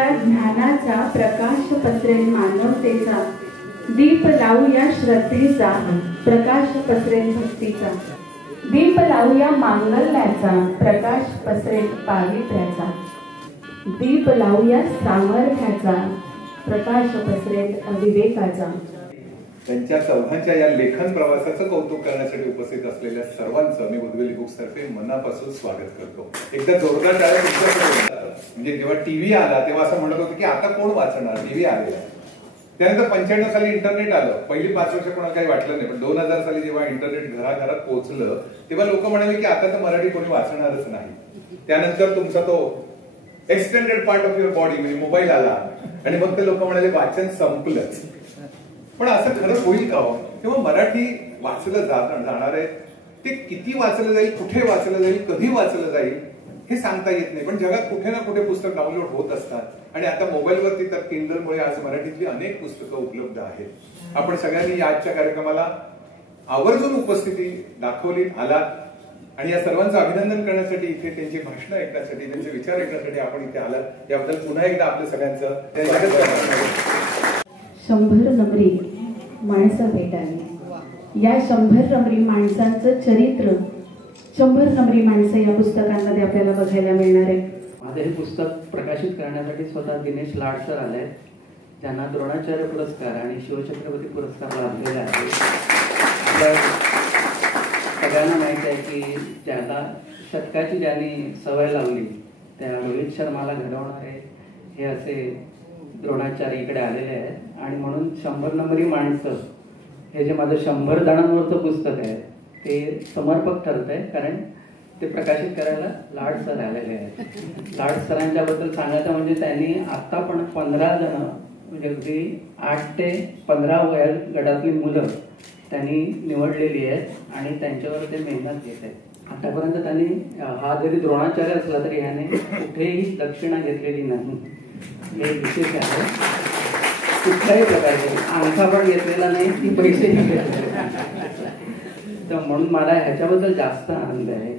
या ज्ञानाचा प्रकाश पसरेल मानवतेचा, दीप लावूया श्रद्धेचा, प्रकाश पसरेल भक्तीचा, दीप लावूया मांगल्याचा, प्रकाश पसरेल पावित्र्याचा, दीप लावूया सामर्थ्याचा, प्रकाश पसरेल विवेकाचा. त्यांच्या चौघांच्या या लेखन प्रवासाचं कौतुक करण्यासाठी उपस्थित असलेल्या सर्वांचं मी गुडविल बुक्स तर्फे मनापासून स्वागत करतो. एकदा जोरदार टाळ्या तुमच्याकडे. म्हणजे जेव्हा टीव्ही आला तेव्हा असं म्हणत होतं की आता कोण वाचणार, टीव्ही आलेला. त्यानंतर 95 साली इंटरनेट आलं. पहिली 5 वर्ष कोणाला काही वाटलं नाही, पण 2000 साली जेव्हा इंटरनेट घराघरात पोहोचलं तेव्हा लोक म्हणाले की आता तर मराठी कोणी वाचणारच नाही. त्यानंतर तुमचा तो extended part of your body म्हणजे मोबाईल आला आणि मग ते लोक म्हणाले वाचन संपलंच. पण असं खरं होईल का हो? किंवा मराठी वाचलं जाणार आहे, ते किती वाचलं जाईल, कुठे वाचलं जाईल, कधी वाचलं जाईल हे सांगता येत नाही. पण जगात कुठे ना कुठे पुस्तक डाउनलोड होत असतात आणि आता मोबाईलवरती तर किंडलमुळे आज मराठीतली अनेक पुस्तकं उपलब्ध आहेत. आपण सगळ्यांनी आजच्या कार्यक्रमाला आवर्जून उपस्थिती दाखवली, आलात आणि या सर्वांचं अभिनंदन करण्यासाठी, इथे त्यांची भाषणं ऐकण्यासाठी, त्यांचे विचार ऐकण्यासाठी आपण इथे आलात. याबद्दल पुन्हा एकदा आपल्या सगळ्यांचं स्वागत करतो. 100 नम्री माणसं भेटावी. या 100 नम्री माणसांचं चरित्र, 100 नम्री माणसं या पुस्तकांमध्ये आपल्याला बघायला मिळणार आहे. माझं हे पुस्तक प्रकाशित करण्यासाठी स्वतः दिनेश लाड सर आले, ज्यांना द्रोणाचार्य पुरस्कार आणि शिवछत्रपती पुरस्कार लाभलेला आहे. सगळ्यांना माहिती आहे की ज्याला शतकाची ज्यांनी सवय लावली त्या रोहित शर्माला घडवणारे हे असे द्रोणाचार्य इकडे आलेले आहेत. आणि म्हणून 100 नम्री माणसं हे जे माझं 100 जणांवरचं पुस्तक आहे ते समर्पक ठरत आहे, कारण ते प्रकाशित करायला लाड सर आलेले आहेत. लाड सरांच्या बद्दल सांगायचं म्हणजे त्यांनी आता पण 15 जण म्हणजे अगदी 8 ते 15 वया गटातली मुलं त्यांनी निवडलेली आहेत आणि त्यांच्यावर ते मेहनत घेत आहेत. आतापर्यंत त्यांनी हा जरी द्रोणाचार्य असला तरी ह्याने कुठेही दक्षिणा घेतलेली नाही, हे विशेष आहे. कुठल्याही प्रकारचे अंगठा पण घेतलेला नाही की पैसेही घेतलेले. तर म्हणून मला ह्याच्याबद्दल जास्त आनंद आहे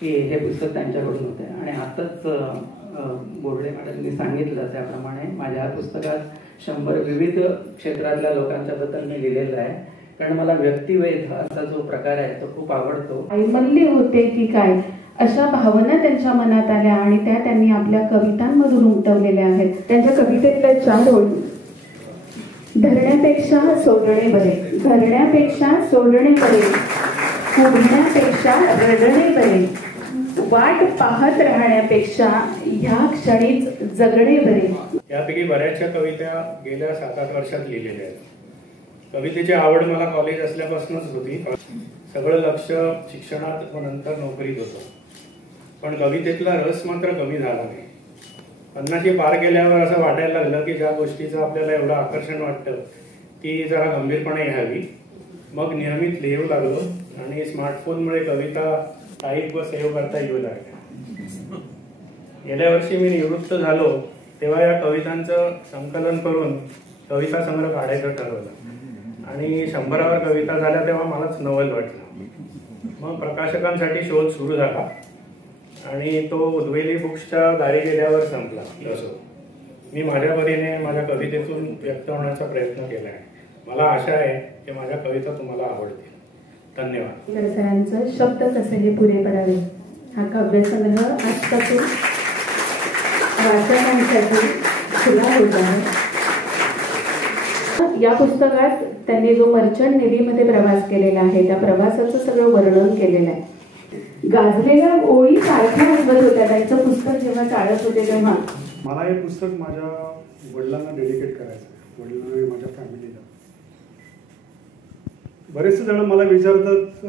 की हे पुस्तक त्यांच्याकडून होते. आणि आताच बोर्डे मॅडमनी सांगितलं त्याप्रमाणे माझ्या पुस्तकात 100 विविध क्षेत्रातल्या लोकांच्या बद्दल मी लिहिलेलं आहे, कारण मला व्यक्तिवेध असा जो प्रकार आहे तो खूप आवडतो. ऐमल्ले होते की काय अशा भावना त्यांच्या मनात आल्या आणि त्या त्यांनी आपल्या कवितांमधून उमटवलेल्या आहेत. त्यांच्या कवितेतल्या 4 ओळी: धरण्यापेक्षा सोडणे बरे, धरण्यापेक्षा सोडणे बरे, उडण्यापेक्षा रडणे बरे, वाट पाहत राहण्यापेक्षा ह्या क्षणीच जगणे बरे. यापैकी बऱ्याचशा कविता गेल्या 7-8 वर्षात लिहिलेल्या आहेत. कवितेची आवड मला कॉलेज असल्यापासूनच होती. सगळं लक्ष शिक्षणात व नंतर नोकरीत होतं, पण कवितेतला रस मात्र कमी झाला नाही. 50 पार केल्यावर असं वाटायला लागलं की ज्या गोष्टीचं आपल्याला एवढं आकर्षण वाटतं ती जरा गंभीरपणे घ्यावी. मग नियमित लिहू लागलो आणि स्मार्टफोनमुळे कविता टाईप व सेव्ह करता येऊ लागल्या. गेल्या वर्षी मी निवृत्त झालो तेव्हा या कवितांचं संकलन करून कविता संग्रह काढायचं ठरवलं आणि 100वर कविता झाल्या तेव्हा मलाच नवल वाटलं. मग प्रकाशकांसाठी शोध सुरू झाला आणि तो उद्वेली बुक्सच्या दारी गेल्यावर संपला. मी माझ्या परीने माझ्या कवितेतून व्यक्त होण्याचा प्रयत्न केला आहे. मला आशा आहे की माझ्या कविता तुम्हाला आवडतील. धन्यवाद. सरांचं शब्द कसे हे पुरे करावे हा काव्यसंग्रह आजपासून वाचकांसाठी खुला होत आहे. या पुस्तकात त्यांनी जो मर्चंट नेव्हीमध्ये प्रवास केलेला आहे त्या प्रवासाचं सगळं वर्णन केलेलं आहे. गाजलेल्या ओळी सारख्या आठवत होत्या त्यांचं पुस्तक जेव्हा चालत होते तेव्हा. मला हे पुस्तक माझ्या वडिलांना डेडिकेट करायचं आहे, वडिलांना आणि माझ्या फॅमिलीला. बरेचसे जण मला विचारतात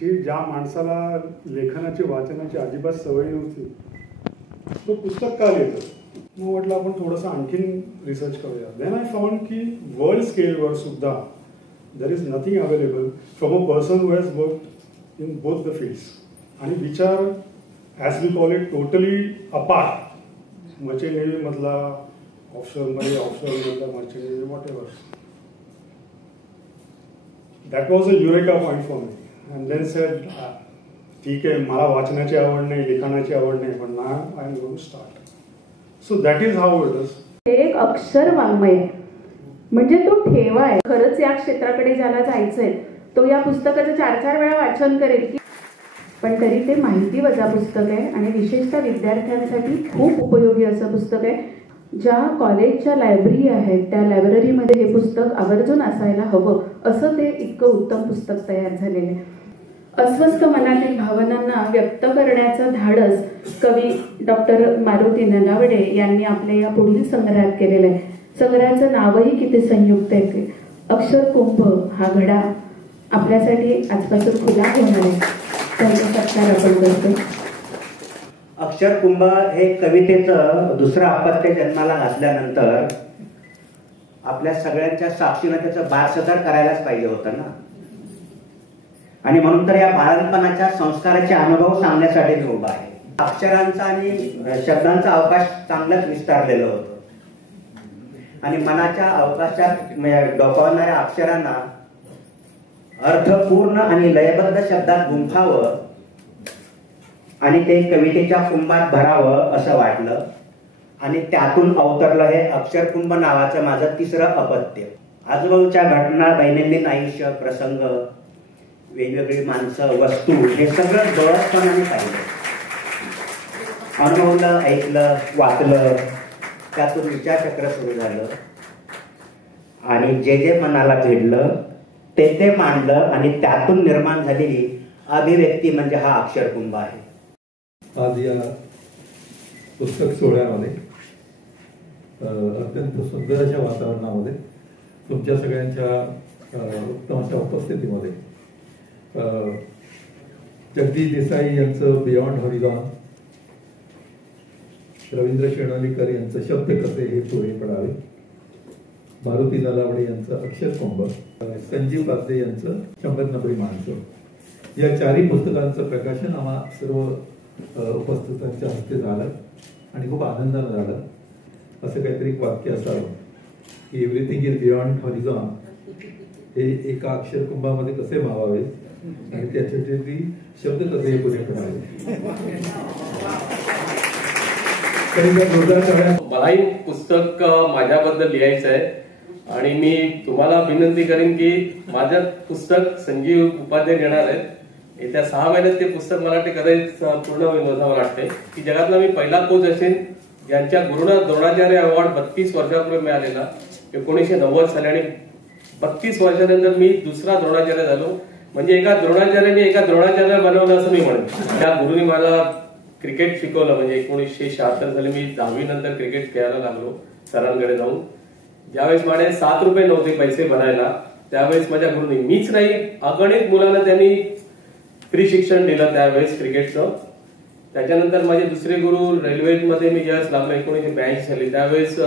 की ज्या माणसाला लेखनाची वाचनाची अजिबात सवय नव्हती तो पुस्तक का लिहितो. मग म्हटलं आपण थोडंसं आणखीन रिसर्च करूया. देन आय फाउंड की वर्ल्ड स्केलवर सुद्धा there is nothing available from a person who has work in both the fields आणि which are as we call it totally apart. Merchant navy मधला ऑफशोरमध्ये, ऑफशोरमधला merchant navy, whatever. That was a eureka point for me. And then said ठीक आहे, मला वाचनाची आवड नाही, लिखाणाची आवड नाही, पण ना I am going to start. So that is how it is. हे एक अक्षर वाङ्मय आहे. म्हणजे तो ठेवा आहे. खरंच या क्षेत्राकडे ज्याला जायचंय तो या पुस्तकाचं 4-4 वेळा वाचन करेल की, पण तरी ते माहिती वजा पुस्तक आहे आणि विशेषतः विद्यार्थ्यांसाठी खूप उपयोगी असं पुस्तक आहे. ज्या कॉलेजच्या लायब्ररी आहेत त्या लायब्ररीमध्ये हे पुस्तक आवर्जून असायला हवं असं ते इतकं उत्तम पुस्तक तयार झालेलं आहे. अस्वस्थ मनातील भावनांना व्यक्त करण्याचं धाडस कवी डॉक्टर मारुती नलावडे यांनी आपल्या या पुढील संग्रहात केलेलं आहे. संग्रहाचं नावही किती संयुक्त आहे. अक्षर कुंभ हा घडा आपल्यासाठी आजपासून खुला होणार आहे. त्यांचा सत्कार आपण करतो. अक्षर कुंभ हे कवितेचं दुसरं अपत्य जन्माला घातल्यानंतर आपल्या सगळ्यांच्या साक्षीनं त्याचं बारसदार करायलाच पाहिजे होतं ना. आणि म्हणून तर या बाळणपणाच्या संस्काराचे अनुभव सांगण्यासाठी मी उभा आहे. अक्षरांचा आणि शब्दांचा अवकाश चांगलाच विस्तारलेलं होतं आणि मनाच्या अवकाशात डोकावणाऱ्या अक्षरांना अर्थपूर्ण आणि लयबद्ध शब्दात गुंफावं आणि ते कवितेच्या कुंभात भरावं असं वाटलं आणि त्यातून अवतरलं हे अक्षरकुंभ नावाचं माझं तिसरं अपत्य. आजूबाजूच्या घटना, दैनंदिन आयुष्य, प्रसंग, वेगवेगळी माणसं, वस्तू हे सगळं डोळसपणाने पाहिलं, अनुभवलं, ऐकलं, वाचलं, त्यातून विचारचक्र सुरू झालं आणि जे जे मनाला भिडलं ते मांडलं आणि त्यातून निर्माण झालेली अभिव्यक्ती म्हणजे हा अक्षरकुंभ आहे. आज या पुस्तक सोहळ्यामध्ये अत्यंत सुंदर अशा वातावरणामध्ये तुमच्या सगळ्यांच्या उत्तम अशा उपस्थितीमध्ये जगदीश देसाई यांचं बियॉन्ड हॉरिझॉन, रवींद्र शेणालीकर यांचं शब्द कसे हे पुढे पडावे, मारुती नलावडे यांचं अक्षरकुंभ, संजीव पाध्ये यांचं 100 नबरी माणसं, या 4ही पुस्तकांचं प्रकाशन आम्हा सर्व उपस्थितांच्या हस्ते झालं आणि खूप आनंदानं झालं. असं काहीतरी एक वाक्य असावं की एव्हरीथिंग इज बियॉन्ड हॉरिझॉन हे एका अक्षरकुंभामध्ये कसे मावावे आणि त्याच्यासाठी शब्द कसे पुढे पडावे. मलाही पुस्तक माझ्याबद्दल लिहायचं आहे आणि मी तुम्हाला विनंती करेन की माझं पुस्तक संजीव उपाध्याय घेणार आहेत. येत्या 6 महिन्यात ते पुस्तक मला वाटते कदाचित पूर्ण होईल असं मला वाटतंय की जगातला मी पहिला कोच असेल ज्यांच्या गुरुना द्रोणाचार्य अवॉर्ड 32 वर्षापूर्वी मिळालेला 1990 साली आणि 32 वर्षानंतर मी दुसरा द्रोणाचार्य झालो. म्हणजे एका द्रोणाचार्याने एका द्रोणाचार्य बनवलं असं मी म्हणेन. त्या गुरुनी मला क्रिकेट शिकवलं. म्हणजे 1976 साली मी 10वी नंतर क्रिकेट खेळायला लागलो सरांकडे जाऊन. ज्यावेळेस माझे 7 रुपये नव्हते पैसे भरायला त्यावेळेस माझ्या गुरुनी, मीच नाही अगणित मुलांना त्यांनी फ्री शिक्षण दिलं त्यावेळेस क्रिकेटचं. त्याच्यानंतर माझे दुसरे गुरु रेल्वेमध्ये मी ज्यावेळेस लागलो 1982 साली त्यावेळेस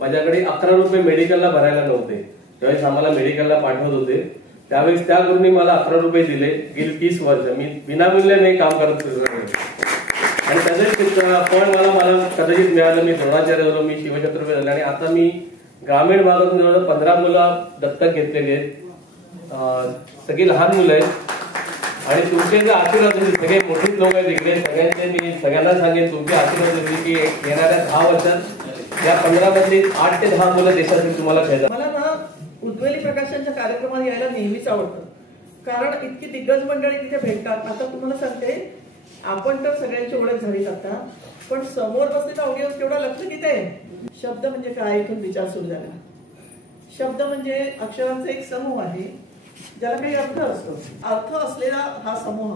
माझ्याकडे 11 रुपये मेडिकलला भरायला नव्हते. त्यावेळेस आम्हाला मेडिकलला पाठवत होते. त्यावेळेस त्या गुरुनी मला 11 रुपये दिले. गेली 30 वर्ष मी विनामूल्याने काम करत आणि त्याचे पण मला कदाचित मिळालं. मी द्रोणाचार्य झालो, मी शिवछत्रपती झाले आणि आता मी ग्रामीण भागातून जवळ 15 मुलं दत्तक घेतलेली आहेत. सगळी लहान मुलं आहेत आणि तुमचे जे आशीर्वाद होते सगळे मोठे लोक आहेत इकडे सगळ्यांचे मी सगळ्यांना सांगेन तुमचे आशीर्वाद होते की येणाऱ्या 10 वर्षात या 15 मधली 8 ते 10 मुलं देशातील तुम्हाला खेळतात. मला ना उद्वेली प्रकाशनच्या कार्यक्रमात यायला नेहमीच आवडतं कारण इतकी दिग्गज मंडळी तिथे भेटतात. आता तुम्हाला सांगते आपण तर सगळ्यांची ओळख झालीच आता, पण समोर बसलेला ऑडियन्स केवढा लक्ष देते. शब्द म्हणजे काय इथून विचार सुरू झाला. शब्द म्हणजे अक्षरांचा एक समूह आहे ज्याला काही अर्थ असतो. अर्थ असलेला हा समूह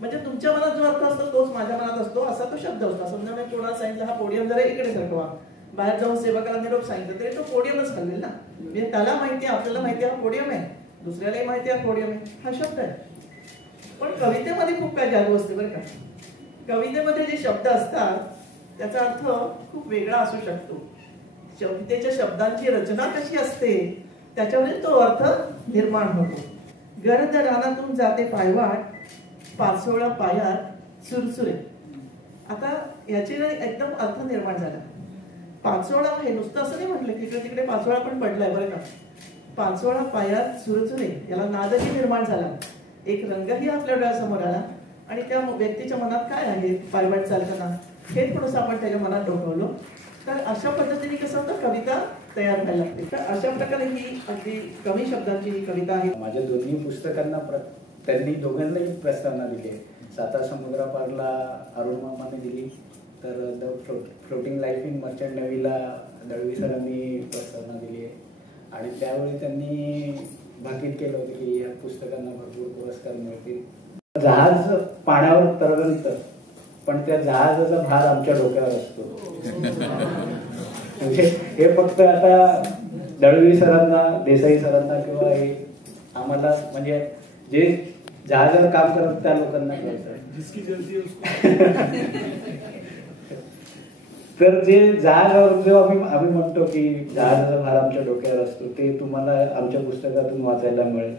म्हणजे तुमच्या मनात जो अर्थ असतो तोच माझ्या मनात असतो असा तो शब्द असतो. समजा मी कोणाला सांगितलं हा पोडियम जरा इकडे सरकवा, बाहेर जाऊन सेवकाला निरोप सांगितलं तरी तो पोडियमच घालेल ना. म्हणजे त्याला माहिती आहे, आपल्याला माहिती आहे हा पोडियम आहे, दुसऱ्यालाही माहिती आहे पोडियम आहे, हा शब्द आहे. पण कवितेमध्ये खूप काय जादू असते बरं का. कवितेमध्ये जे शब्द असतात त्याचा अर्थ खूप वेगळा असू शकतो. कवितेच्या शब्दांची रचना कशी असते त्याच्यावर तो अर्थ निर्माण होतो. गर्द रानातून जाते पायवाट, पाचोळा पायात सुरसुरे. आता याची एकदम अर्थ निर्माण झाला. पाचोळा हे नुसतं असं नाही म्हटलं की इकडे तिकडे पाचोळा पण पडलाय बरं का. पाचोळा पायात सुरसुरे याला नादही निर्माण झाला. एक रंगही आपल्या डोळ्यासमोर आला आणि त्या व्यक्तीच्या मनात काय आहे पायवाट चालताना हे थोडंसं आपण त्याच्या मनात डोकवलं तर अशा पद्धतीने कसं होतं कविता तयार व्हायला लागते. तर अशा प्रकारे ही अगदी कमी शब्दांची ही कविता आहे. माझ्या दोन्ही पुस्तकांना त्यांनी दोघांनाही प्रस्तावना दिली आहे. साता समुद्रापारला अरुण मामाने दिली, तर the floating life in merchant नेव्हीला दळवी सरांनी प्रस्तावना दिली आहे. आणि त्यावेळी त्यांनी भाकीत केलं होतं की या पुस्तकांना भरपूर पुरस्कार मिळतील. जहाज पाण्यावर तरंगतं, पण त्या जहाजाचा भार आमच्या डोक्यावर असतो. म्हणजे हे फक्त आता दळवी सरांना, देसाई सरांना किंवा हे आम्हाला म्हणजे जे जहाजावर काम करत त्या लोकांना कळतं. तर जे जहाजावर जेव्हा आम्ही म्हणतो की जहाजाचा भार आमच्या डोक्यावर असतो, ते तुम्हाला आमच्या पुस्तकातून वाचायला मिळेल.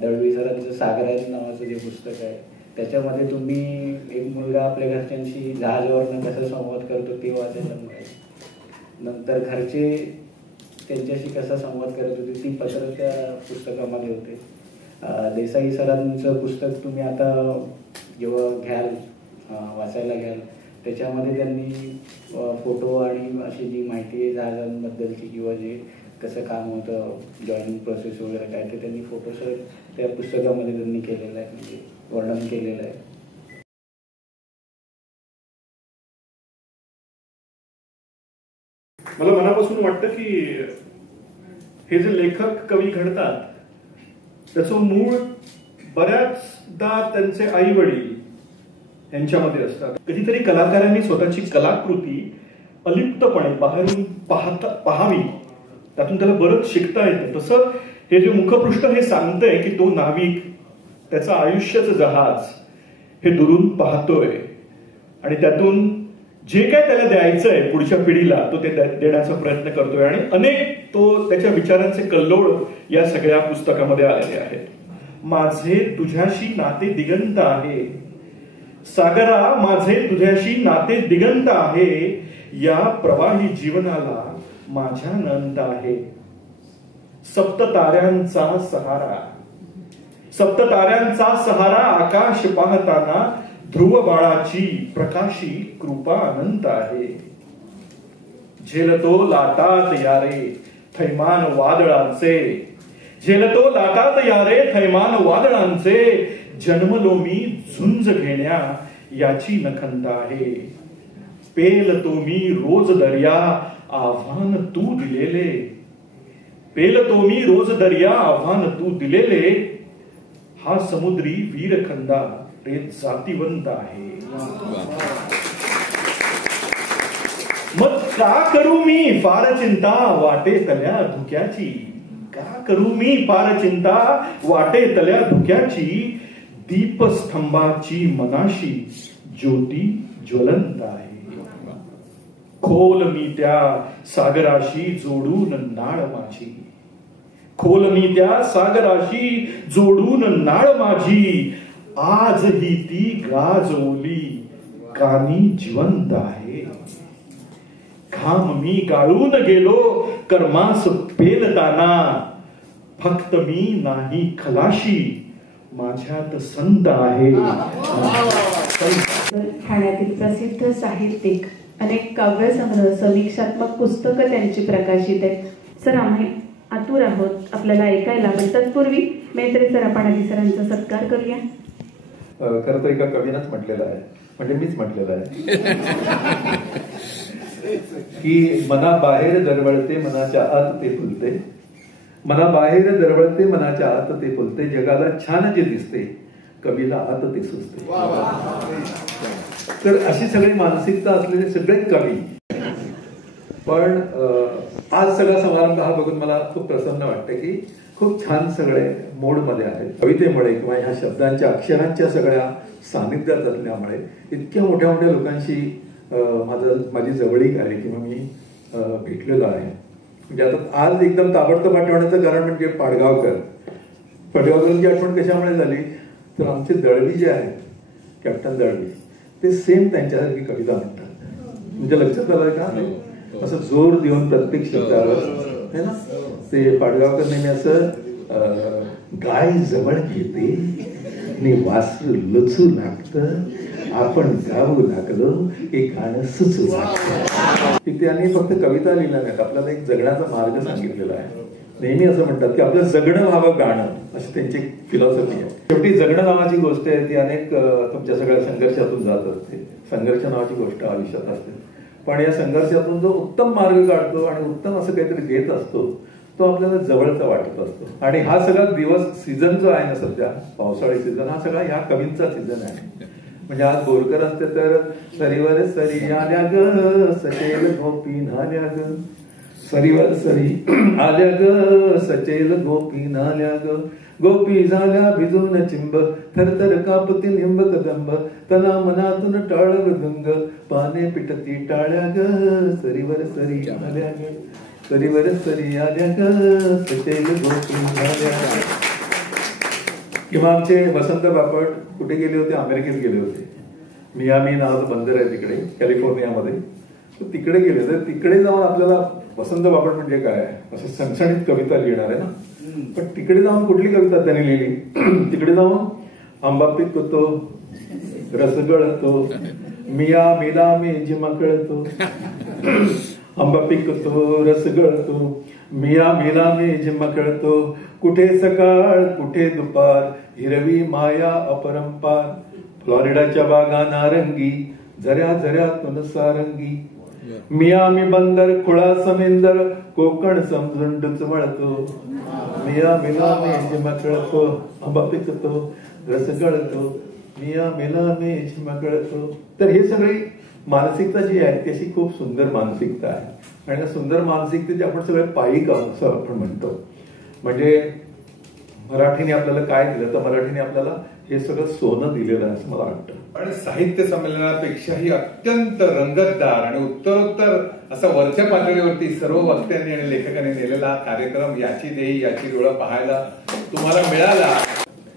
दळवी सरांचं सागराज नावाचं जे पुस्तक आहे त्याच्यामध्ये तुम्ही एक मुलगा आपल्या घरच्यांशी जहाजावरनं कसं संवाद करतो ते वाचायला मिळेल. नंतर घरचे त्यांच्याशी कसा संवाद करत होते ती पत्र त्या पुस्तकामध्ये होते. देसाई सरांचं पुस्तक तुम्ही आता जेव्हा घ्याल, वाचायला घ्याल, त्याच्यामध्ये त्यांनी फोटो आणि अशी जी माहिती आहे जहाजांबद्दलची किंवा जे कसं काम होतं, जॉईनिंग प्रोसेस वगैरे काय, ते त्यांनी फोटोसह त्या पुस्तकामध्ये त्यांनी केलेलं आहे, म्हणजे वर्णन केलेलं आहे. मला मनापासून वाटतं की हे जे लेखक कवी घडतात त्याचं मूळ बऱ्याचदा त्यांचे आई वडील यांच्यामध्ये असतात. कधीतरी कलाकारांनी स्वतःची कलाकृती अलिप्तपणे बाहेरून पाहावी, त्यातून त्याला बरंच शिकता येतं. तसं हे जे मुखपृष्ठ हे सांगतंय की तो नाविक त्याचं आयुष्याचं जहाज हे दुरून पाहतोय आणि त्यातून जे काय त्याला द्यायचंय पुढच्या पिढीला तो ते देण्याचा प्रयत्न करतोय. आणि अनेक तो त्याच्या विचारांचे कल्लोळ या सगळ्या पुस्तकामध्ये आलेले आहेत. माझे तुझ्याशी नाते दिगंत आहे, सागरा माझे तुझ्याशी नाते दिगंत आहे, या प्रवाही जीवनाला माझ्या अनंत आहे. सप्त ताऱ्यांचा सहारा, सप्त ताऱ्यांचा सहारा, आकाश पाहताना ध्रुव बाळाची प्रकाशी कृपा अनंत आहे. झेलतो लाटात यारे थैमान वादळांचे, झेलतो लाटात यारे थैमान वादळांचे, जन्मलो मी झुंज घेण्या याची नखंत आहे. पेलतो मी रोज दर्या आव्हान तू दिलेले, पेलतो मी रोज दर्या आव्हान तू दिलेले, हा समुद्री वीरखंदा ते जातिवंत आहे. मग का करू मी फार चिंता वाटे तल्या धुक्याची, का करू मी फार चिंता वाटे तल्या धुक्याची, दीपस्तंभाची मनाशी ज्योती ज्वलंत आहे. खोल मी त्या सागराशी जोडून नाळ माझी, खोल मी त्या सागराशी जोडून नाळ माझी, आजही ती गाजवली कानी जिवंत आहे. घाम मी गाळून गेलो कर्मास पेलताना, फक्त मी नाही खलाशी माझ्यात संत आहे. ठाण्यातील प्रसिद्ध साहित्यिक, अनेक काव्यसंग्रह, समीक्षात्मक पुस्तकं त्यांची प्रकाशित आहेत. सर, आम्ही आतुर आहोत आपल्याला ऐकायला, पण तत्पूर्वी मेत्रे सर, आपण आधी सरांचा सत्कार करूया. खरं तर एका कवीनंच म्हटलेलं आहे, म्हणजे मीच म्हटलेलं आहे की मना बाहेर दरवळते मनाच्या आत ते फुलते, मना बाहेर दरवळते मनाच्या आत ते फुलते, जगाला छान जे दिसते कवीला आत ते सुचते. तर अशी सगळी मानसिकता असलेले सगळे कवी. पण आज सगळा समारंभ हा बघून मला खूप प्रसन्न वाटतं की खूप छान सगळे मोड मध्ये आहेत. कवितेमुळे किंवा ह्या शब्दांच्या अक्षरांच्या सगळ्या सानिध्यात असल्यामुळे इतक्या मोठ्या मोठ्या लोकांशी माझी जवळीक आहे किंवा मी भेटलेलो आहे. म्हणजे आता आज एकदम ताबडतोब आठवण्याचं कारण म्हणजे पाडगावकरांची आठवण कशामुळे झाली तर आमचे दळवी जे आहेत, कॅप्टन दळवी, ते सेम त्यांच्यासारखी कविता म्हणतात. म्हणजे लक्षात आलं का, असं जोर देऊन प्रत्येक शब्दावर है ना. ते पाडगावकर नेहमी असं गाय जवळ घेते आणि वासरू लचू लागतं, आपण गाऊ लागलो हे गाणं सुचू लागतं. की त्यांनी फक्त कविता लिहिल्या नाहीत, आपल्याला एक जगण्याचा मार्ग सांगितलेला आहे. नेहमी असं म्हणतात की आपलं जगणं व्हावं गाणं, अशी त्यांची फिलॉसॉफी आहे. शेवटी जगणं नावाची गोष्ट आहे ती अनेक तुमच्या सगळ्या संघर्षातून जात असते. संघर्ष नावाची गोष्ट आयुष्यात असते, पण या संघर्षातून जो उत्तम मार्ग काढतो आणि उत्तम असं काहीतरी देत असतो तो आपल्याला जवळचा वाटत असतो. आणि हा सगळा दिवस सीझन जो आहे ना सध्या, पावसाळी सीझन, हा सगळा ह्या कवींचा सीझन आहे. म्हणजे आज बोरकर असते तर सरीवर सरी आल्या ग सचेल गोपी नाल्या ग, सरीवर सरी आल्या ग सचेल गोपी नाल्या ग, गोपी झाल्या भिजून चिंब थरथर कापती निंब कदंब, तना मनातून टाळ मृदुंग, पाने पिटती टाळ्या ग सरीवर सरी आल्या ग, सरीवर सरी आल्या ग सचेल गोपी नाल्या ग. किंवा आमचे वसंत बापट कुठे गेले होते? अमेरिकेत गेले होते. मियामी नावाचं बंदर आहे तिकडे कॅलिफोर्नियामध्ये. तिकडे गेले तर तिकडे जाऊन आपल्याला वसंत बापट म्हणजे काय असं सणसणीत कविता लिहिणार आहे ना, पण तिकडे जाऊन कुठली कविता त्यांनी लिहिली? तिकडे जाऊन आंबा पिकतो रस गळतो, मिया मिला मी जिमा कळतो, आंबा पिकतो रस गळतो, मिया मिला मी जिमा कळतो, कुठे सकाळ कुठे दुपार, हिरवी माया अपरंपार, फ्लॉरिडाच्या बागा नारंगी, झऱ्या झऱ्यातून सारंगी, मिया मी बंदर खुळा समेंदर, कोकण समजून डुचवळतो, मिया मिला मी जिमा कळतो, आंबा पिकतो रस गळतो, मिया मिला मी जिमा कळतो. तर हे सगळी मानसिकता जी आहे ती अशी खूप सुंदर मानसिकता आहे. आणि त्या सुंदर मानसिकतेचे आपण सगळे पायिक आहोत असं आपण म्हणतो. म्हणजे मराठीने आपल्याला काय दिलं? तर मराठीने आपल्याला हे सगळं सोनं दिलेलं आहे असं मला वाटतं. पण साहित्य संमेलनापेक्षाही अत्यंत रंगतदार आणि उत्तरोत्तर असा वरच्या पातळीवरती सर्व वक्त्यांनी आणि लेखकांनी नेलेला कार्यक्रम याची देही याची डोळं पाहायला तुम्हाला मिळाला.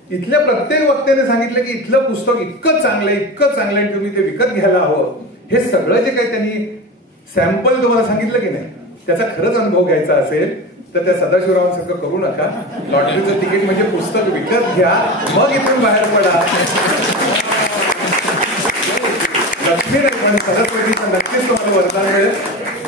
इथल्या प्रत्येक वक्त्याने सांगितलं की इथलं पुस्तक इतकं चांगलं आहे तुम्ही ते विकत घ्यायला हवं. हे सगळं जे काही त्यांनी सॅम्पल तुम्हाला सांगितलं की नाही त्याचा खरंच अनुभव घ्यायचा असेल तर त्या सदाशिवरावांसारखं करू नका. लॉटरीचं तिकीट म्हणजे पुस्तक विकत घ्या, मग इथून बाहेर पडा. लक्ष्मी नाही पण सरस्वतीचं नक्कीच तुम्हाला वरदान मिळेल.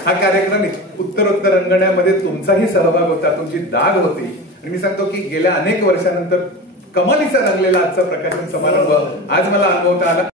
हा कार्यक्रम उत्तरोत्तर रंगण्यामध्ये तुमचाही सहभाग होता, तुमची दाद होती. आणि मी सांगतो की गेल्या अनेक वर्षानंतर कमालीचा रंगलेला आजचा प्रकाशन समारंभ आज मला अनुभवता आला.